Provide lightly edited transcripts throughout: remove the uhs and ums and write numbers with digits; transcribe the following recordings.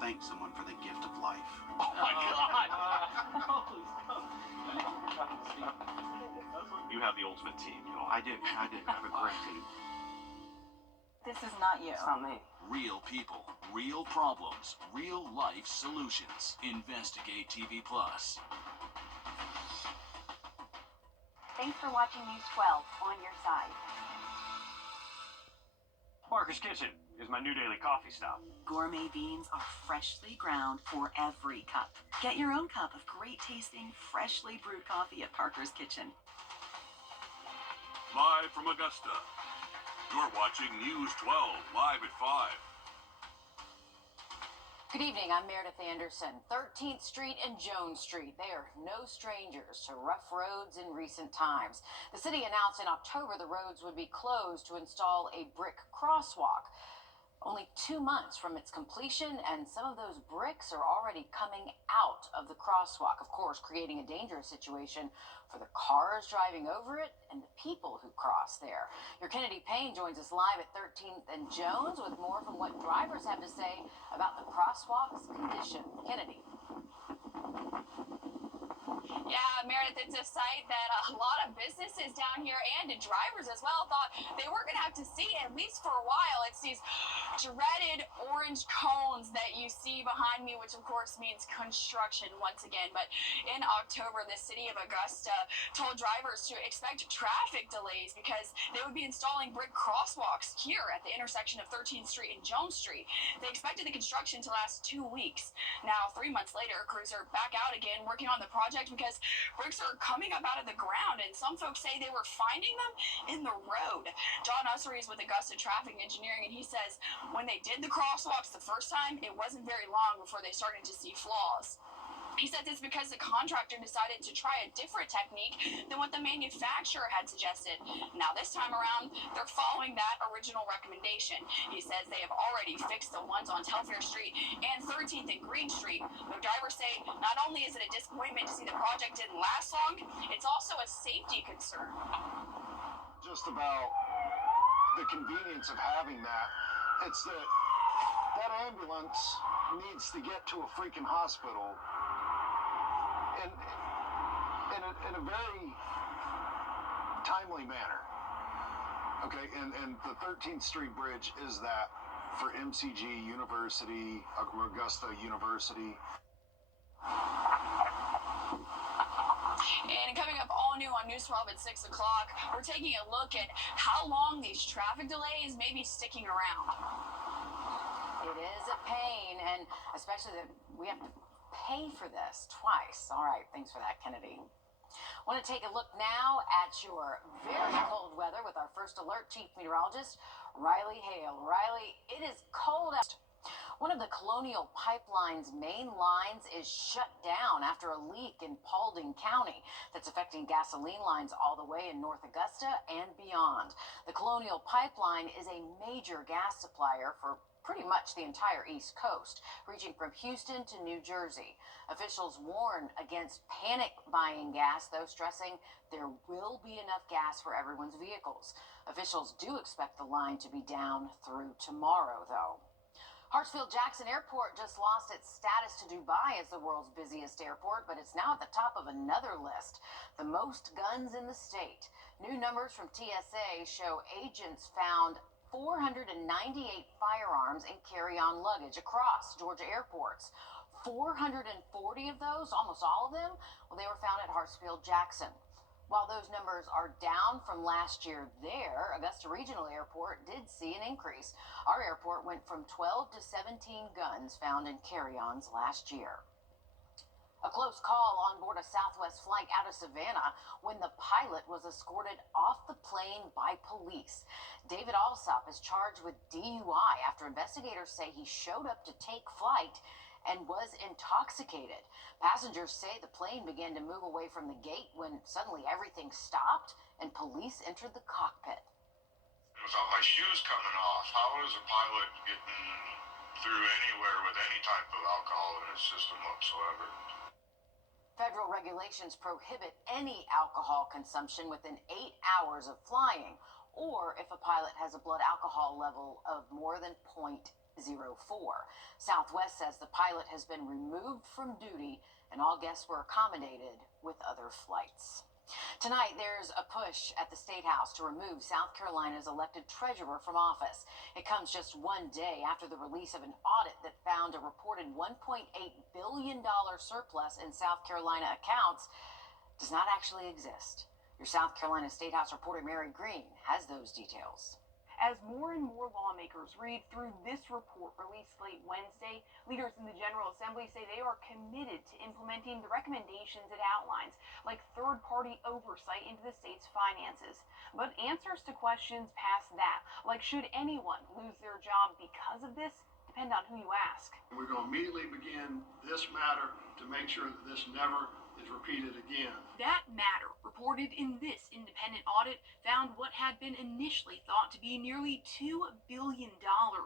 thank someone for the gift of life. Oh my God! You have the ultimate team, you know. I do. I have a great team. This is not you. It's not me. Real people, real problems, real life solutions. Investigate TV Plus. Thanks for watching News 12 on your side. Parker's Kitchen is my new daily coffee stop. Gourmet beans are freshly ground for every cup. Get your own cup of great tasting, freshly brewed coffee at Parker's Kitchen. Live from Augusta, you're watching News 12, live at 5. Good evening, I'm Meredith Anderson. 13th Street and Jones Street, they are no strangers to rough roads in recent times. The city announced in October the roads would be closed to install a brick crosswalk. Only 2 months from its completion, and some of those bricks are already coming out of the crosswalk, of course, creating a dangerous situation for the cars driving over it and the people who cross there. Your Kennedy Payne joins us live at 13th and Jones with more from what drivers have to say about the crosswalk's condition. Kennedy. Yeah, Meredith, it's a sight that a lot of businesses down here and drivers as well thought they weren't going to have to see, at least for a while. It's these dreaded orange cones that you see behind me, which of course means construction once again. But in October, the city of Augusta told drivers to expect traffic delays because they would be installing brick crosswalks here at the intersection of 13th Street and Jones Street. They expected the construction to last 2 weeks. Now, 3 months later, crews are back out again working on the project because bricks are coming up out of the ground, and some folks say they were finding them in the road. John Ussery is with Augusta Traffic Engineering, and he says when they did the crosswalks the first time, it wasn't very long before they started to see flaws. He says it's because the contractor decided to try a different technique than what the manufacturer had suggested. Now, this time around, they're following that original recommendation. He says they have already fixed the ones on Telfair Street and 13th and Green Street. The drivers say not only is it a disappointment to see the project didn't last long, it's also a safety concern. Just about the convenience of having that, it's that ambulance needs to get to a freaking hospital in a very timely manner. Okay, and the 13th Street Bridge is that for MCG University, Augusta University. And coming up all new on News 12 at 6 o'clock, we're taking a look at how long these traffic delays may be sticking around. It is a pain, and especially that we have to pay for this twice. All right, thanks for that, Kennedy. Want to take a look now at your very cold weather with our first alert chief meteorologist, Riley Hale. Riley, it is cold out. One of the Colonial Pipeline's main lines is shut down after a leak in Paulding County that's affecting gasoline lines all the way in North Augusta and beyond. The Colonial Pipeline is a major gas supplier for pretty much the entire East Coast, reaching from Houston to New Jersey. Officials warn against panic buying gas, though, stressing there will be enough gas for everyone's vehicles. Officials do expect the line to be down through tomorrow, though. Hartsfield-Jackson Airport just lost its status to Dubai as the world's busiest airport, but it's now at the top of another list, the most guns in the state. New numbers from TSA show agents found 498 firearms and carry-on luggage across Georgia airports. 440 of those, almost all of them, well, they were found at Hartsfield-Jackson. While those numbers are down from last year there, Augusta Regional Airport did see an increase. Our airport went from 12 to 17 guns found in carry-ons last year. A close call on board a Southwest flight out of Savannah when the pilot was escorted off the plane by police. David Alsop is charged with DUI after investigators say he showed up to take flight and was intoxicated. Passengers say the plane began to move away from the gate when suddenly everything stopped and police entered the cockpit. Without my shoes coming off, how is a pilot getting through anywhere with any type of alcohol in his system whatsoever? Federal regulations prohibit any alcohol consumption within 8 hours of flying, or if a pilot has a blood alcohol level of more than 0.0. Southwest says the pilot has been removed from duty and all guests were accommodated with other flights. Tonight, there's a push at the State House to remove South Carolina's elected treasurer from office. It comes just one day after the release of an audit that found a reported $1.8 billion surplus in South Carolina accounts does not actually exist. Your South Carolina State House reporter Mary Green has those details. As more and more lawmakers read through this report released late Wednesday, leaders in the General Assembly say they are committed to implementing the recommendations it outlines, like third-party oversight into the state's finances. But answers to questions past that, like should anyone lose their job because of this, depend on who you ask. We're going to immediately begin this matter to make sure that this never is repeated again. That matter, reported in this independent audit, found what had been initially thought to be nearly $2 billion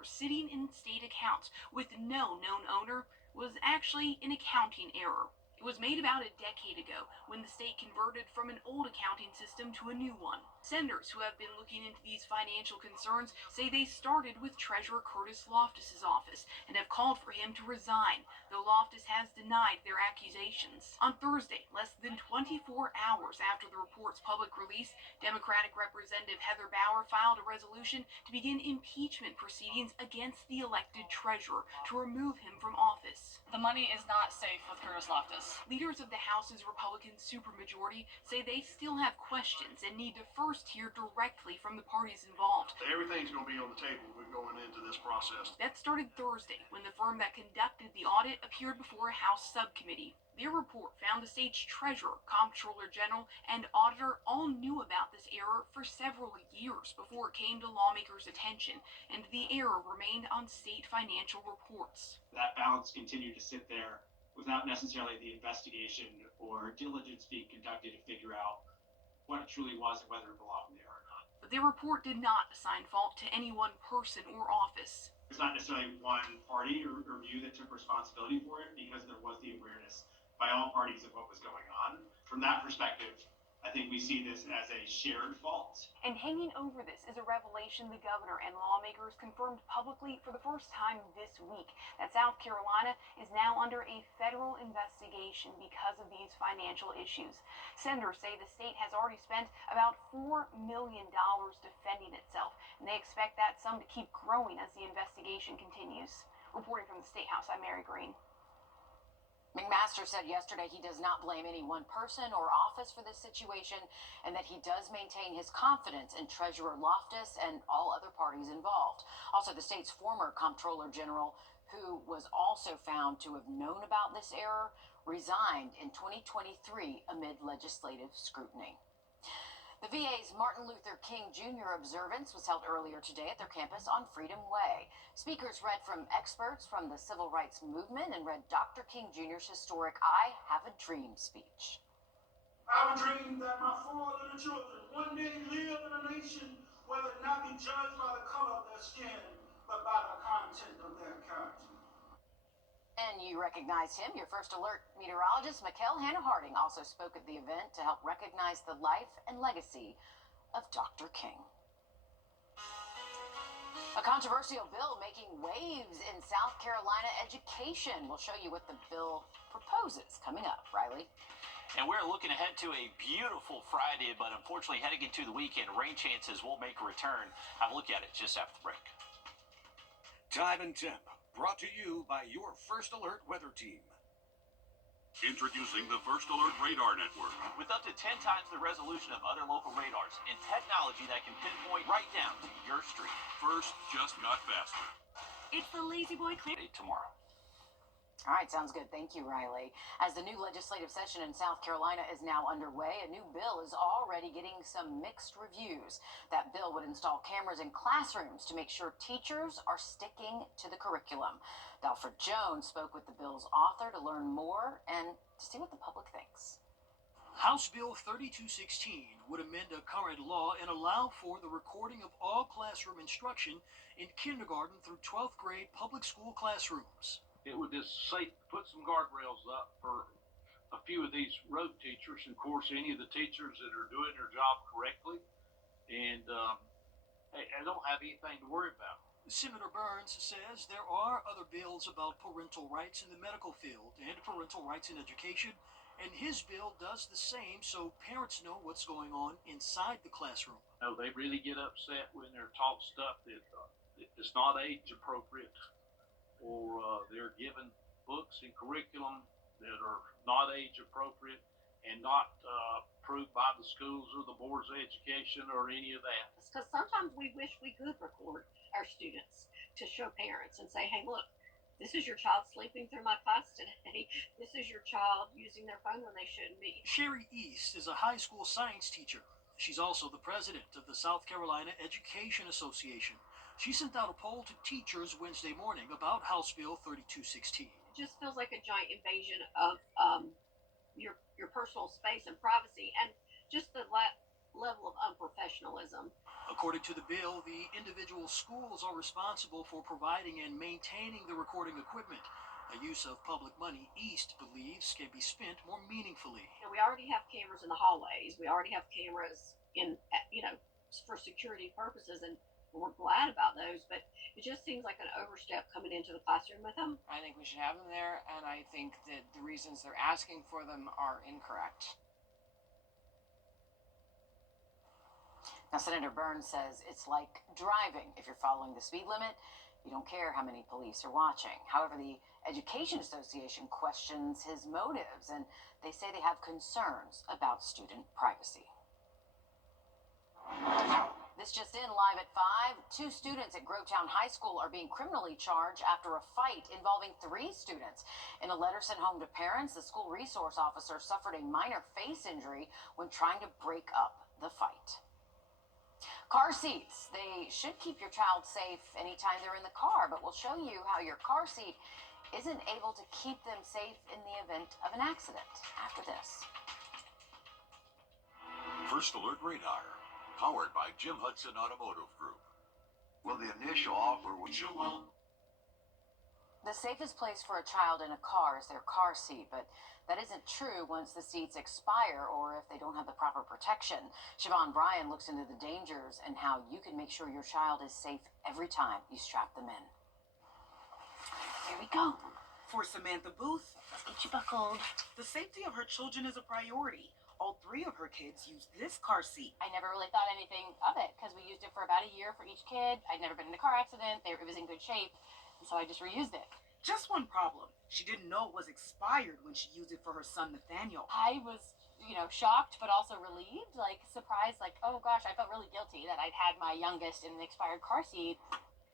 sitting in state accounts with no known owner was actually an accounting error. It was made about a decade ago when the state converted from an old accounting system to a new one. Senators who have been looking into these financial concerns say they started with Treasurer Curtis Loftus's office and have called for him to resign, though Loftus has denied their accusations. On Thursday, less than 24 hours after the report's public release, Democratic Representative Heather Bauer filed a resolution to begin impeachment proceedings against the elected treasurer to remove him from office. The money is not safe with Curtis Loftus. Leaders of the House's Republican supermajority say they still have questions and need to first hear directly from the parties involved. Everything's going to be on the table. We're going into this process. That started Thursday when the firm that conducted the audit appeared before a House subcommittee. Their report found the state's treasurer, comptroller general, and auditor all knew about this error for several years before it came to lawmakers' attention, and the error remained on state financial reports. That balance continued to sit there without necessarily the investigation or diligence being conducted to figure out what it truly was and whether it belonged there or not. But their report did not assign fault to any one person or office. There's not necessarily one party or view that took responsibility for it because there was the awareness by all parties of what was going on. From that perspective, I think we see this as a shared fault. And hanging over this is a revelation the governor and lawmakers confirmed publicly for the first time this week, that South Carolina is now under a federal investigation because of these financial issues. Senators say the state has already spent about $4 million defending itself, and they expect that sum to keep growing as the investigation continues. Reporting from the State House, I'm Mary Green. McMaster said yesterday he does not blame any one person or office for this situation and that he does maintain his confidence in Treasurer Loftus and all other parties involved. Also, the state's former comptroller general, who was also found to have known about this error, resigned in 2023 amid legislative scrutiny. The VA's Martin Luther King Jr. observance was held earlier today at their campus on Freedom Way. Speakers read from experts from the civil rights movement and read Dr. King Jr.'s historic I Have a Dream speech. I have a dream that my four little children one day live in a nation where they not be judged by the color of their skin, but by the content of their character. And you recognize him. Your First Alert meteorologist, Mikkel Hannah-Harding, also spoke at the event to help recognize the life and legacy of Dr. King. A controversial bill making waves in South Carolina education. We'll show you what the bill proposes coming up. Riley? And we're looking ahead to a beautiful Friday, but unfortunately heading into the weekend, rain chances will make a return. Have a look at it just after the break. Time and Temp, brought to you by your First Alert weather team. Introducing the First Alert Radar Network. With up to 10 times the resolution of other local radars and technology that can pinpoint right down to your street. First just got faster. It's the Lazy Boy Clear Tomorrow. All right, sounds good. Thank you, Riley. As the new legislative session in South Carolina is now underway, a new bill is already getting some mixed reviews. That bill would install cameras in classrooms to make sure teachers are sticking to the curriculum. Dalford Jones spoke with the bill's author to learn more and to see what the public thinks. House Bill 3216 would amend a current law and allow for the recording of all classroom instruction in kindergarten through 12th grade public school classrooms. It would just put some guardrails up for a few of these road teachers. Of course, any of the teachers that are doing their job correctly, and they don't have anything to worry about. Senator Burns says there are other bills about parental rights in the medical field and parental rights in education, and his bill does the same so parents know what's going on inside the classroom. No, they really get upset when they're taught stuff that is not age appropriate, or they're given books and curriculum that are not age appropriate and not approved by the schools or the boards of education or any of that. Because sometimes we wish we could record our students to show parents and say, hey, look, this is your child sleeping through my class today. This is your child using their phone when they shouldn't be. Sherry East is a high school science teacher. She's also the president of the South Carolina Education Association. She sent out a poll to teachers Wednesday morning about House Bill 3216. It just feels like a giant invasion of your personal space and privacy, and just the level of unprofessionalism. According to the bill, the individual schools are responsible for providing and maintaining the recording equipment, a use of public money East believes can be spent more meaningfully. We already have cameras in the hallways. We already have cameras in, for security purposes, and we're glad about those, but it just seems like an overstep coming into the classroom with them. I think we should have them there, and I think that the reasons they're asking for them are incorrect. Now, Senator Burns says it's like driving. If you're following the speed limit, you don't care how many police are watching. However, the Education Association questions his motives, and they say they have concerns about student privacy. This just in, live at 5. 2 students at Grovetown High School are being criminally charged after a fight involving 3 students. In a letter sent home to parents, the school resource officer suffered a minor face injury when trying to break up the fight. Car seats. They should keep your child safe anytime they're in the car, but we'll show you how your car seat isn't able to keep them safe in the event of an accident after this. First Alert Radar, powered by Jim Hudson Automotive Group. Well, the initial offer was The safest place for a child in a car is their car seat, but that isn't true once the seats expire or if they don't have the proper protection. Siobhan Bryan looks into the dangers and how you can make sure your child is safe every time you strap them in. Here we go. For Samantha Booth, let's get you buckled. The safety of her children is a priority. All 3 of her kids use this car seat. I never really thought anything of it because we used it for about a year for each kid. I'd never been in a car accident. It was in good shape, and so I just reused it. Just one problem. She didn't know it was expired when she used it for her son Nathaniel. I was, shocked, but also relieved, surprised, oh gosh, I felt really guilty that I'd had my youngest in an expired car seat.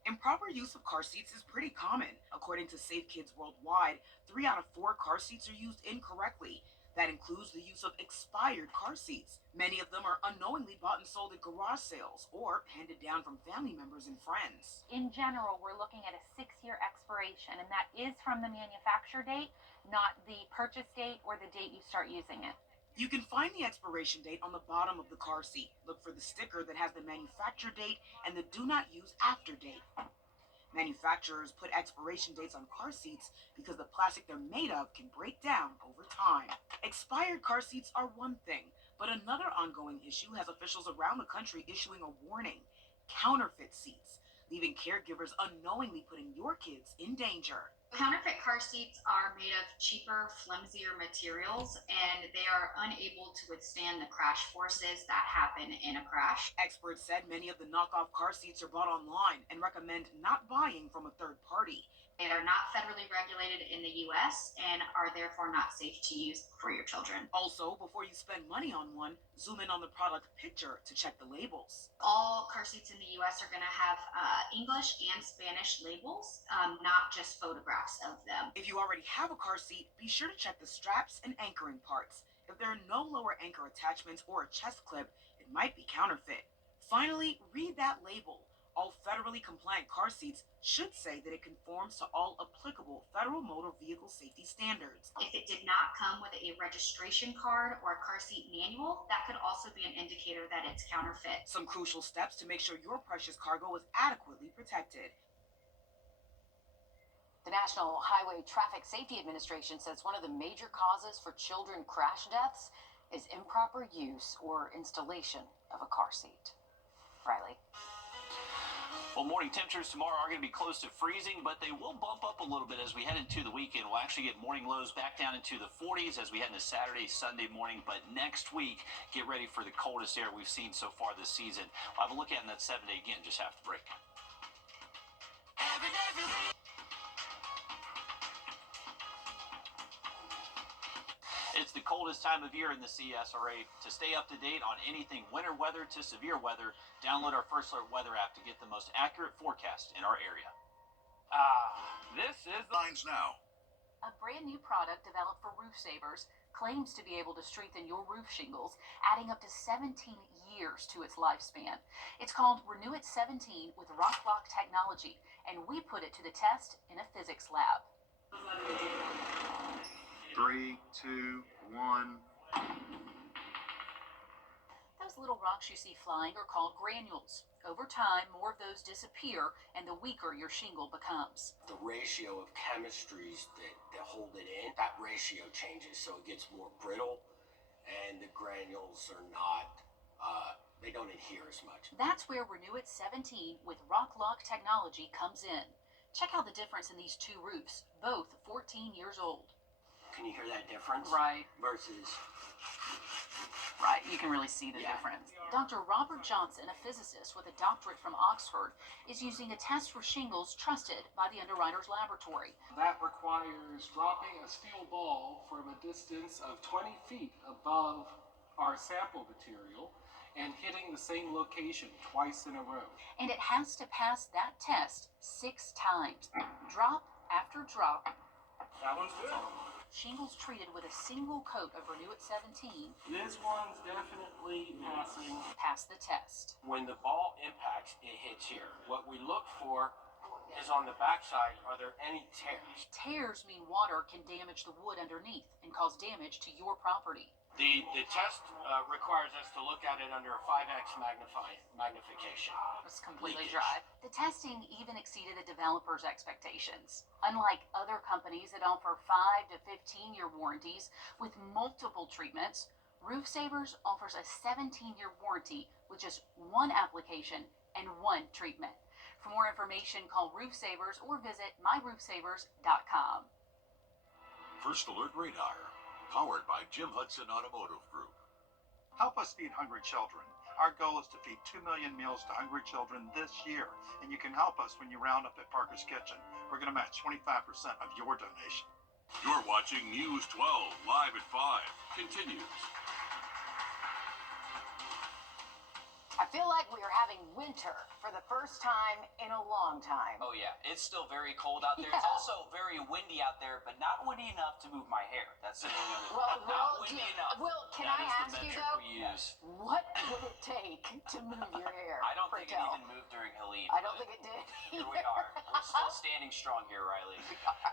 Improper use of car seats is pretty common. According to Safe Kids Worldwide, 3 out of 4 car seats are used incorrectly. That includes the use of expired car seats. Many of them are unknowingly bought and sold at garage sales or handed down from family members and friends. In general, we're looking at a 6-year expiration, and that is from the manufacture date, not the purchase date or the date you start using it. You can find the expiration date on the bottom of the car seat. Look for the sticker that has the manufacture date and the do not use after date. Manufacturers put expiration dates on car seats because the plastic they're made of can break down over time. Expired car seats are one thing, but another ongoing issue has officials around the country issuing a warning: counterfeit seats, leaving caregivers unknowingly putting your kids in danger. Counterfeit car seats are made of cheaper, flimsier materials, and they are unable to withstand the crash forces that happen in a crash. Experts said many of the knockoff car seats are bought online and recommend not buying from a third party. They are not federally regulated in the U.S. and are therefore not safe to use for your children. Also, before you spend money on one, zoom in on the product picture to check the labels. All car seats in the U.S. are going to have English and Spanish labels, not just photographs of them. If you already have a car seat, be sure to check the straps and anchoring parts. If there are no lower anchor attachments or a chest clip, it might be counterfeit. Finally, read that label. All federally compliant car seats should say that it conforms to all applicable federal motor vehicle safety standards. If it did not come with a registration card or a car seat manual, that could also be an indicator that it's counterfeit. Some crucial steps to make sure your precious cargo is adequately protected. The National Highway Traffic Safety Administration says one of the major causes for children crash deaths is improper use or installation of a car seat. Riley. Well, morning temperatures tomorrow are going to be close to freezing, but they will bump up a little bit as we head into the weekend. We'll actually get morning lows back down into the 40s as we head into Saturday, Sunday morning. But next week, get ready for the coldest air we've seen so far this season. We'll have a look at that 7-day again just after the break. It's the coldest time of year in the CSRA. To stay up to date on anything winter weather to severe weather, download our First Alert weather app to get the most accurate forecast in our area. This is Lines now. A brand new product developed for roof savers claims to be able to strengthen your roof shingles, adding up to 17 years to its lifespan. It's called Renew It 17 with Rock Lock technology, and we put it to the test in a physics lab. 3, 2, 1. Those little rocks you see flying are called granules. Over time, more of those disappear, and the weaker your shingle becomes. The ratio of chemistries that hold it in, that ratio changes, so it gets more brittle, and the granules are not, they don't adhere as much. That's where Renew It 17 with Rock Lock technology comes in. Check out the difference in these two roofs, both 14 years old. Can you hear that difference? Right. Versus... Right, you can really see the difference. Dr. Robert Johnson, a physicist with a doctorate from Oxford, is using a test for shingles trusted by the Underwriters Laboratory. That requires dropping a steel ball from a distance of 20 feet above our sample material and hitting the same location twice in a row. And it has to pass that test 6 times. Drop after drop. That one's good. Shingles treated with a single coat of Renew It 17. This one's definitely passing. Pass the test. When the ball impacts, it hits here. What we look for is on the backside, are there any tears? Tears mean water can damage the wood underneath and cause damage to your property. The test requires us to look at it under a 5x magnification. It's completely dry. The testing even exceeded the developer's expectations. Unlike other companies that offer 5 to 15-year warranties with multiple treatments, Roof Savers offers a 17-year warranty with just one application and one treatment. For more information, call Roof Savers or visit myroofsavers.com. First Alert Radar, powered by Jim Hudson Automotive Group. Help us feed hungry children. Our goal is to feed 2 million meals to hungry children this year, and you can help us when you round up at Parker's Kitchen. We're going to match 25% of your donation. You're watching News 12 live at 5. Continues. I feel like we are having winter for the first time in a long time. Oh yeah, it's still very cold out there. It's also very windy out there, but not windy enough to move my hair. That's the only other thing. Not windy enough. Will, can That I is the ask you metric though, we use. what would it take to move your hair? I don't think it Raquel? even moved during Helene. I don't think it did. Here we are. We're still standing strong here, Riley.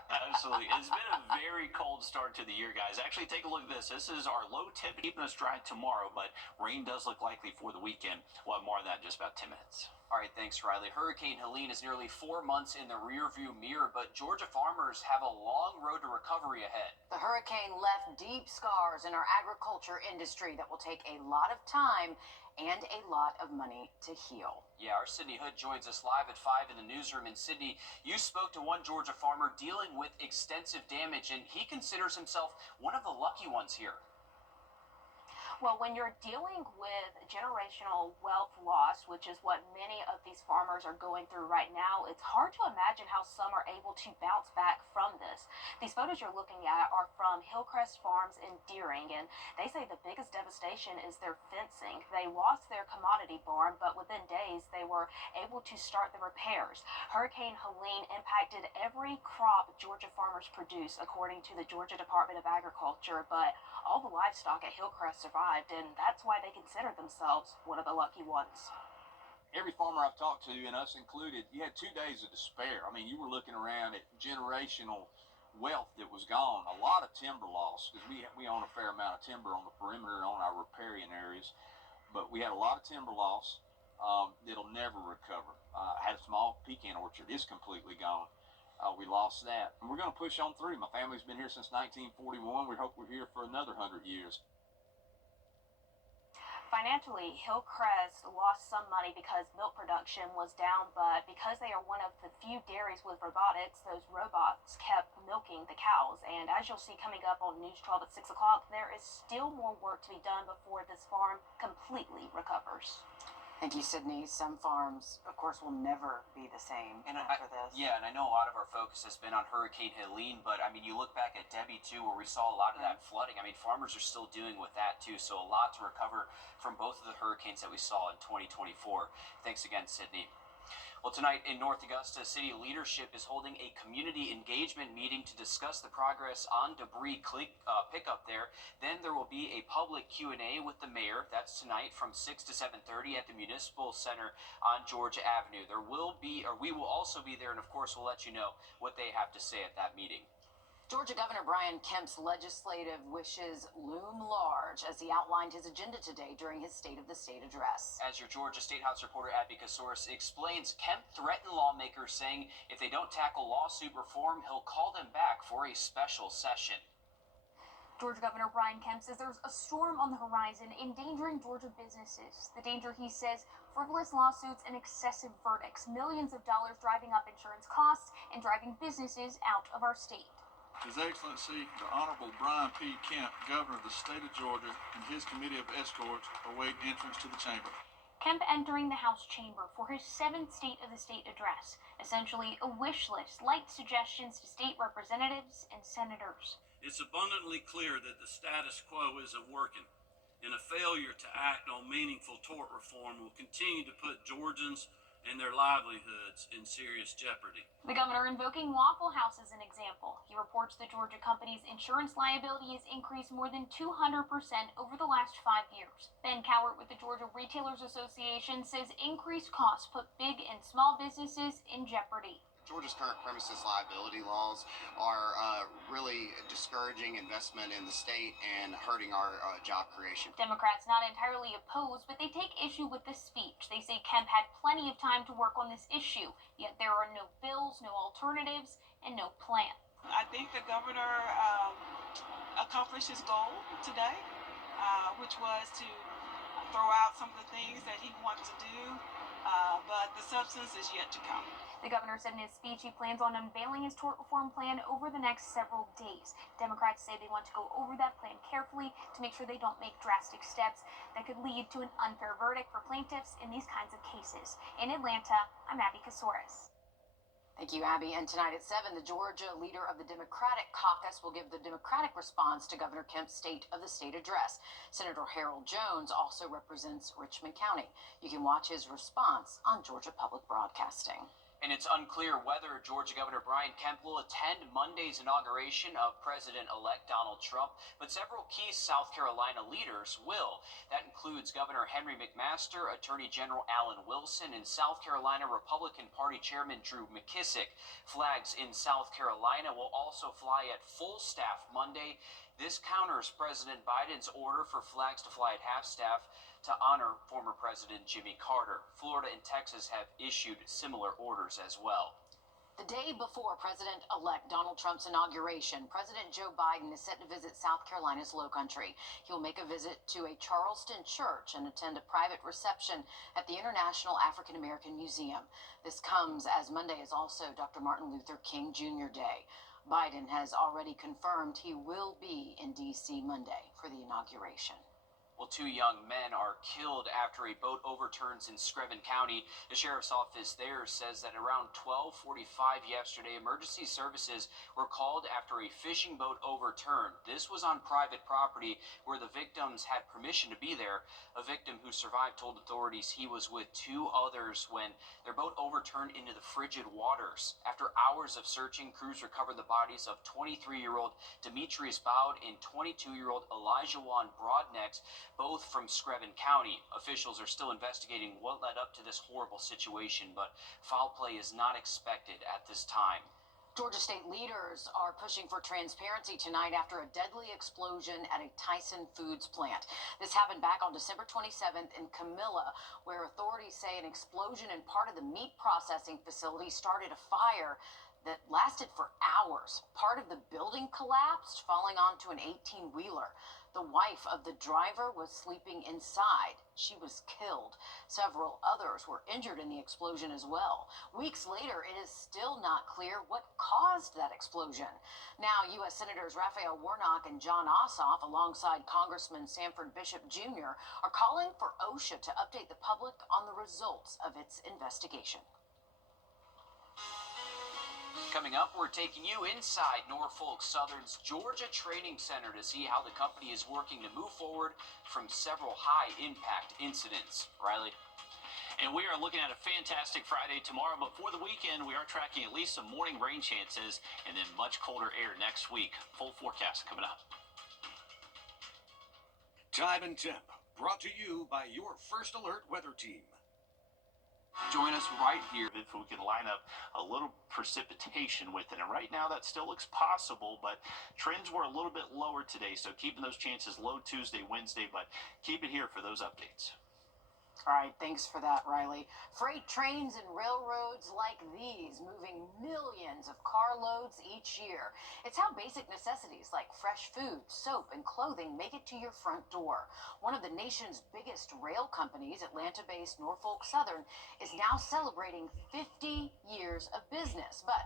Absolutely. It's been a very cold start to the year, guys. Actually, take a look at this. This is our low temp keeping us dry tomorrow, but rain does look likely for the weekend. We'll have more on that in just about 10 minutes. All right, thanks, Riley. Hurricane Helene is nearly 4 months in the rearview mirror, but Georgia farmers have a long road to recovery ahead. The hurricane left deep scars in our agriculture industry that will take a lot of time and a lot of money to heal. Yeah, our Sydney Hood joins us live at 5 in the newsroom in Sydney. You spoke to one Georgia farmer dealing with extensive damage, and he considers himself one of the lucky ones here. Well, when you're dealing with generational wealth loss, which is what many of these farmers are going through right now, it's hard to imagine how some are able to bounce back from this. These photos you're looking at are from Hillcrest Farms in Deering, and they say the biggest devastation is their fencing. They lost their commodity barn, but within days they were able to start the repairs. Hurricane Helene impacted every crop Georgia farmers produce, according to the Georgia Department of Agriculture, but all the livestock at Hillcrest survived, and that's why they consider themselves one of the lucky ones. Every farmer I've talked to, and us included, you had 2 days of despair. I mean, you were looking around at generational wealth that was gone. A lot of timber loss, because we own a fair amount of timber on the perimeter on our riparian areas, but we had a lot of timber loss that'll never recover. I had a small pecan orchard. It's completely gone. We lost that. And we're going to push on through. My family's been here since 1941. We hope we're here for another 100 years. Financially, Hillcrest lost some money because milk production was down, but because they are one of the few dairies with robotics, those robots kept milking the cows. And as you'll see coming up on News 12 at 6 o'clock, there is still more work to be done before this farm completely recovers. Thank you, Sydney. Some farms, of course, will never be the same after this. Yeah, and I know a lot of our focus has been on Hurricane Helene, but I mean, you look back at Debbie too, where we saw a lot of that flooding. I mean, farmers are still dealing with that too, so a lot to recover from both of the hurricanes that we saw in 2024. Thanks again, Sydney. Well, tonight in North Augusta, city leadership is holding a community engagement meeting to discuss the progress on debris pickup there. Then there will be a public Q&A with the mayor. That's tonight from 6 to 7:30 at the Municipal Center on Georgia Avenue. We will also be there, and of course, we'll let you know what they have to say at that meeting. Georgia Governor Brian Kemp's legislative wishes loom large as he outlined his agenda today during his State of the State address. As your Georgia State House reporter Abby Kasoris explains, Kemp threatened lawmakers, saying if they don't tackle lawsuit reform, he'll call them back for a special session. Georgia Governor Brian Kemp says there's a storm on the horizon endangering Georgia businesses. The danger, he says, frivolous lawsuits and excessive verdicts, millions of dollars driving up insurance costs and driving businesses out of our state. His Excellency, the Honorable Brian P. Kemp, Governor of the State of Georgia, and his Committee of Escorts await entrance to the chamber. Kemp entering the House chamber for his 7th State of the State address, essentially a wish list, light suggestions to state representatives and senators. It's abundantly clear that the status quo isn't working, and a failure to act on meaningful tort reform will continue to put Georgians and their livelihoods in serious jeopardy. The governor invoking Waffle House as an example. He reports the Georgia company's insurance liability has increased more than 200% over the last 5 years. Ben Cowart with the Georgia Retailers Association says increased costs put big and small businesses in jeopardy. Georgia's current premises liability laws are really discouraging investment in the state and hurting our job creation. Democrats not entirely opposed, but they take issue with the speech. They say Kemp had plenty of time to work on this issue, yet there are no bills, no alternatives, and no plan. I think the governor accomplished his goal today, which was to throw out some of the things that he wants to do, but the substance is yet to come. The governor said in his speech he plans on unveiling his tort reform plan over the next several days. Democrats say they want to go over that plan carefully to make sure they don't make drastic steps that could lead to an unfair verdict for plaintiffs in these kinds of cases. In Atlanta, I'm Abby Kasoris. Thank you, Abby. And tonight at 7, the Georgia leader of the Democratic caucus will give the Democratic response to Governor Kemp's State of the State address. Senator Harold Jones also represents Richmond County. You can watch his response on Georgia Public Broadcasting. And it's unclear whether Georgia Governor Brian Kemp will attend Monday's inauguration of President-elect Donald Trump, but several key South Carolina leaders will. That includes Governor Henry McMaster, Attorney General Alan Wilson, and South Carolina Republican Party Chairman Drew McKissick. Flags in South Carolina will also fly at full staff Monday. This counters President Biden's order for flags to fly at half staff to honor former President Jimmy Carter. Florida and Texas have issued similar orders as well. The day before President-elect Donald Trump's inauguration, President Joe Biden is set to visit South Carolina's Lowcountry. He will make a visit to a Charleston church and attend a private reception at the International African American Museum. This comes as Monday is also Dr. Martin Luther King Jr. Day. Biden has already confirmed he will be in D.C. Monday for the inauguration. Well, 2 young men are killed after a boat overturns in Screven County. The sheriff's office there says that around 12:45 yesterday, emergency services were called after a fishing boat overturned. This was on private property where the victims had permission to be there. A victim who survived told authorities he was with 2 others when their boat overturned into the frigid waters. After hours of searching, crews recovered the bodies of 23-year-old Demetrius Bowd and 22-year-old Elijah Juan Broadnex, both from Screven County. Officials are still investigating what led up to this horrible situation, but foul play is not expected at this time. Georgia state leaders are pushing for transparency tonight after a deadly explosion at a Tyson Foods plant. This happened back on December 27th in Camilla, where authorities say an explosion in part of the meat processing facility started a fire that lasted for hours. Part of the building collapsed, falling onto an 18-wheeler. The wife of the driver was sleeping inside. She was killed. Several others were injured in the explosion as well. Weeks later, it is still not clear what caused that explosion. Now, U.S. Senators Raphael Warnock and John Ossoff, alongside Congressman Sanford Bishop Jr., are calling for OSHA to update the public on the results of its investigation. Coming up, we're taking you inside Norfolk Southern's Georgia Training Center to see how the company is working to move forward from several high-impact incidents. Riley? And we are looking at a fantastic Friday tomorrow, but for the weekend, we are tracking at least some morning rain chances and then much colder air next week. Full forecast coming up. Time and Temp, brought to you by your First Alert weather team. Join us right here if we can line up a little precipitation with it. And right now that still looks possible, but trends were a little bit lower today, so keeping those chances low Tuesday, Wednesday, but keep it here for those updates. All right, thanks for that, Riley. Freight trains and railroads like these moving millions of carloads each year. It's how basic necessities like fresh food, soap, and clothing make it to your front door. One of the nation's biggest rail companies, Atlanta-based Norfolk Southern, is now celebrating 50 years of business, but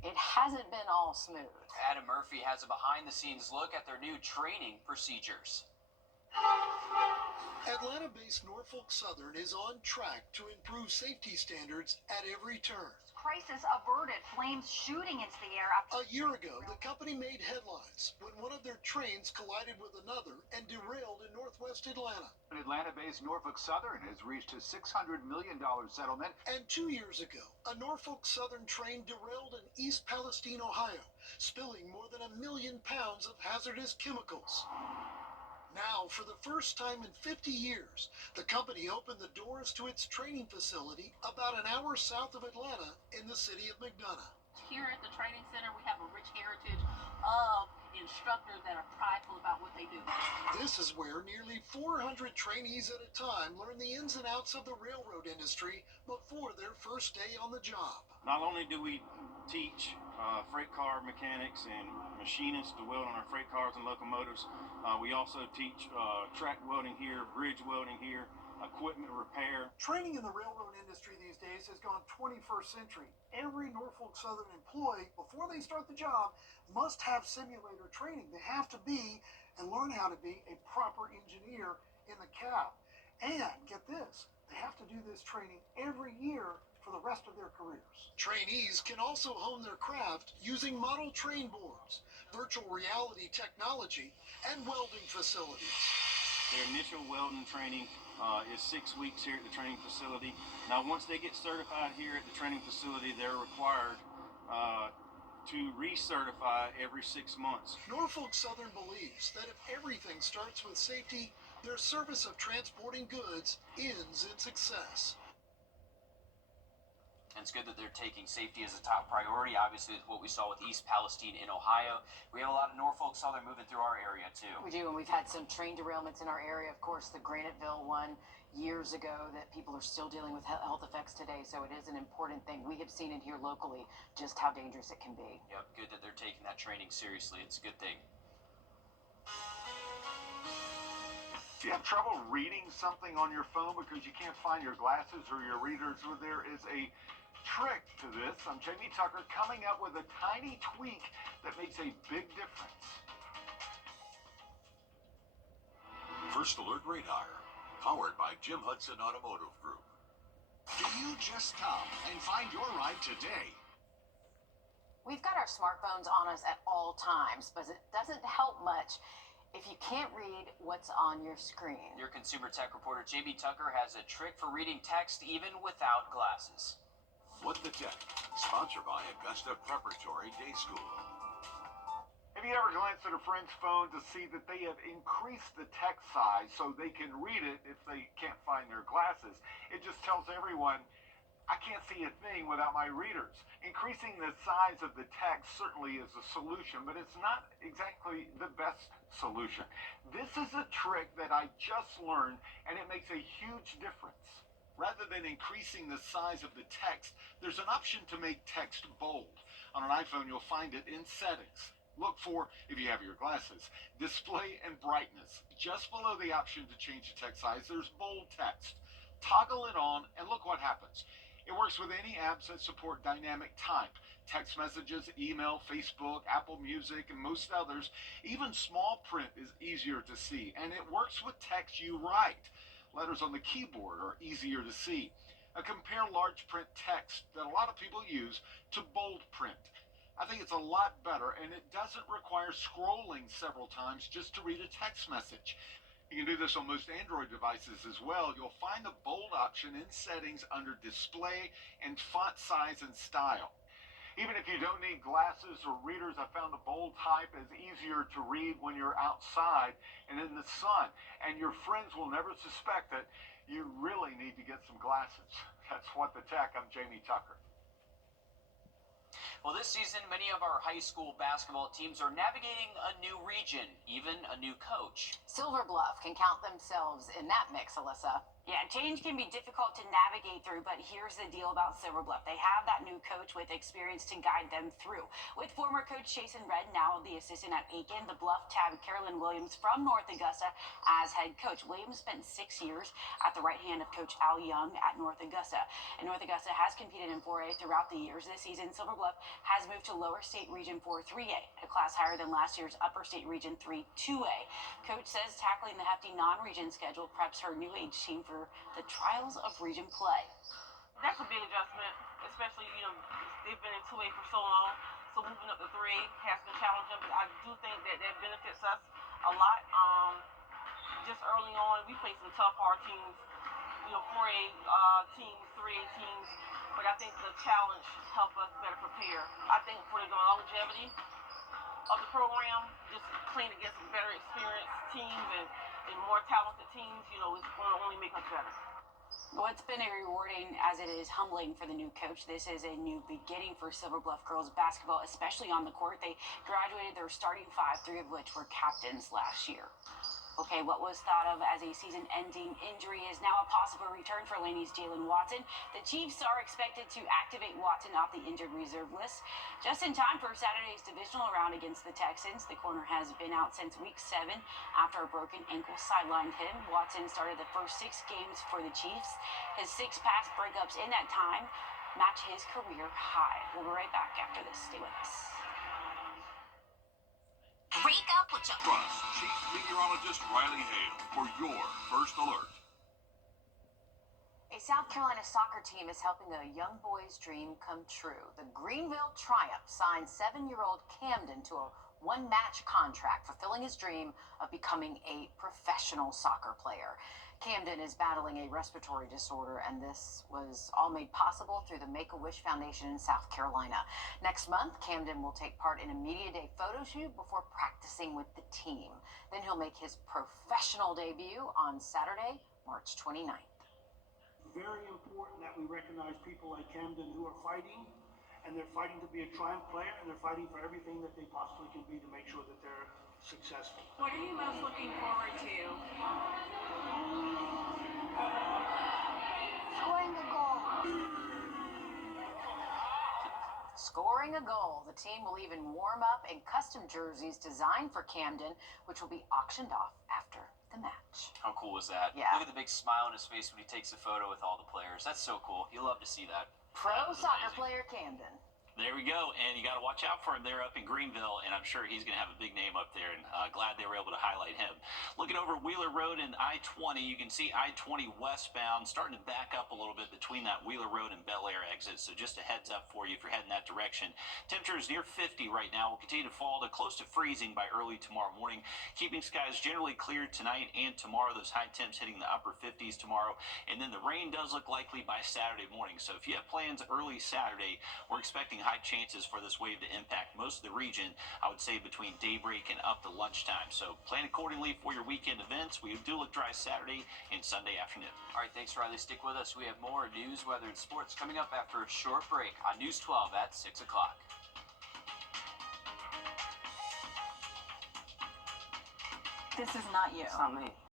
it hasn't been all smooth. Adam Murphy has a behind-the-scenes look at their new training procedures. Atlanta-based Norfolk Southern is on track to improve safety standards at every turn. Crisis averted, flames shooting into the air. A year ago, the company made headlines when one of their trains collided with another and derailed in northwest Atlanta. An Atlanta-based Norfolk Southern has reached a $600 million settlement. And 2 years ago, a Norfolk Southern train derailed in East Palestine, Ohio, spilling more than 1 million pounds of hazardous chemicals. Now, for the first time in 50 years, the company opened the doors to its training facility about an hour south of Atlanta in the city of McDonough. Here at the training center, we have a rich heritage of instructors that are prideful about what they do. This is where nearly 400 trainees at a time learn the ins and outs of the railroad industry before their first day on the job. Not only do we teach freight car mechanics and machinists to weld on our freight cars and locomotives, we also teach track welding here, bridge welding here, equipment repair. Training in the railroad industry these days has gone 21st century. Every Norfolk Southern employee, before they start the job, must have simulator training. They have to be and learn how to be a proper engineer in the cab. And get this, they have to do this training every year for the rest of their careers. Trainees can also hone their craft using model train boards, virtual reality technology, and welding facilities. Their initial welding training is 6 weeks here at the training facility. Now, once they get certified here at the training facility, they're required to recertify every 6 months. Norfolk Southern believes that if everything starts with safety, their service of transporting goods ends in success. And it's good that they're taking safety as a top priority. Obviously, it's what we saw with East Palestine in Ohio. We have a lot of Norfolk Southern moving through our area, too. We do, and we've had some train derailments in our area. Of course, the Graniteville one years ago that people are still dealing with health effects today, so it is an important thing. We have seen it here locally, just how dangerous it can be. Yep, good that they're taking that training seriously. It's a good thing. If you have trouble reading something on your phone because you can't find your glasses or your readers, there is a trick to this. I'm Jamie Tucker coming up with a tiny tweak that makes a big difference. First Alert Radar, powered by Jim Hudson Automotive Group. Do you just come and find your ride today? We've got our smartphones on us at all times, but it doesn't help much if you can't read what's on your screen. Your consumer tech reporter, JB Tucker, has a trick for reading text even without glasses. What the Tech, sponsored by Augusta Preparatory Day School. Have you ever glanced at a friend's phone to see that they have increased the text size so they can read it if they can't find their glasses? It just tells everyone, I can't see a thing without my readers. Increasing the size of the text certainly is a solution, but it's not exactly the best solution. This is a trick that I just learned, and it makes a huge difference. Rather than increasing the size of the text, there's an option to make text bold. On an iPhone, you'll find it in Settings. Look for, if you have your glasses, display and brightness. Just below the option to change the text size, there's bold text. Toggle it on and look what happens. It works with any apps that support dynamic type. Text messages, email, Facebook, Apple Music, and most others. Even small print is easier to see, and it works with text you write. Letters on the keyboard are easier to see. Compare large print text that a lot of people use to bold print. I think it's a lot better, and it doesn't require scrolling several times just to read a text message. You can do this on most Android devices as well. You'll find the bold option in settings under display and font size and style. Even if you don't need glasses or readers, I found the bold type is easier to read when you're outside and in the sun. And your friends will never suspect that you really need to get some glasses. That's What the Tech. I'm Jamie Tucker. Well, this season, many of our high school basketball teams are navigating a new region, even a new coach. Silver Bluff can count themselves in that mix, Alyssa. Yeah, change can be difficult to navigate through, but here's the deal about Silver Bluff. They have that new coach with experience to guide them through. With former coach Jason Red, now the assistant at Aiken, the Bluff tabbed Carolyn Williams from North Augusta as head coach. Williams spent 6 years at the right hand of Coach Al Young at North Augusta. And North Augusta has competed in 4A throughout the years. This season, Silver Bluff has moved to Lower State Region 4 3A, a class higher than last year's Upper State Region 3 2A. Coach says tackling the hefty non-region schedule preps her new age team for the trials of region play. That's a big adjustment, especially, they've been in 2A for so long, so moving up to 3A has been challenging, but I do think that benefits us a lot. Just early on, we played some tough, hard teams, 4A teams, 3A teams, but I think the challenge helped us better prepare. I think for the longevity of the program, just playing against better experienced teams and more talented teams, it's going to only make us better. What's been rewarding as it is humbling for the new coach. This is a new beginning for Silver Bluff girls basketball, especially on the court. They graduated their starting 5, 3 of which were captains last year. Okay, what was thought of as a season-ending injury is now a possible return for Laney's Jalen Watson. The Chiefs are expected to activate Watson off the injured reserve list just in time for Saturday's divisional round against the Texans. The corner has been out since week 7 after a broken ankle sidelined him. Watson started the first 6 games for the Chiefs. His 6 pass breakups in that time match his career high. We'll be right back after this. Stay with us. Break up with your trust Chief Meteorologist Riley Hale for your first alert. A South Carolina soccer team is helping a young boy's dream come true. The Greenville Triumph signed 7-year-old Camden to a one-match contract, fulfilling his dream of becoming a professional soccer player. Camden is battling a respiratory disorder, and this was all made possible through the Make-A-Wish Foundation in South Carolina. Next month, Camden will take part in a media day photo shoot before practicing with the team. Then he'll make his professional debut on Saturday, March 29th. Very important that we recognize people like Camden who are fighting, and they're fighting to be a Triumph player, and they're fighting for everything that they possibly can be to make sure that they're successful. What are you most looking forward to? Scoring a goal. Scoring a goal. The team will even warm up in custom jerseys designed for Camden, which will be auctioned off after the match. How cool was that? Yeah. Look at the big smile on his face when he takes a photo with all the players. That's so cool. You love to see that. Pro soccer player Camden. There we go, and you got to watch out for him there up in Greenville, and I'm sure he's going to have a big name up there, and glad they were able to highlight him. Looking over Wheeler Road and I-20, you can see I-20 westbound starting to back up a little bit between that Wheeler Road and Bel Air exit, so just a heads up for you if you're heading that direction. Temperatures near 50 right now will continue to fall to close to freezing by early tomorrow morning, keeping skies generally clear tonight and tomorrow. Those high temps hitting the upper 50s tomorrow, and then the rain does look likely by Saturday morning, so if you have plans early Saturday, we're expecting high chances for this wave to impact most of the region, I would say between daybreak and up to lunchtime. So plan accordingly for your weekend events. We do look dry Saturday and Sunday afternoon. All right, thanks, Riley. Stick with us. We have more news, weather, and sports coming up after a short break on News 12 at 6 o'clock. This is not you. It's not me.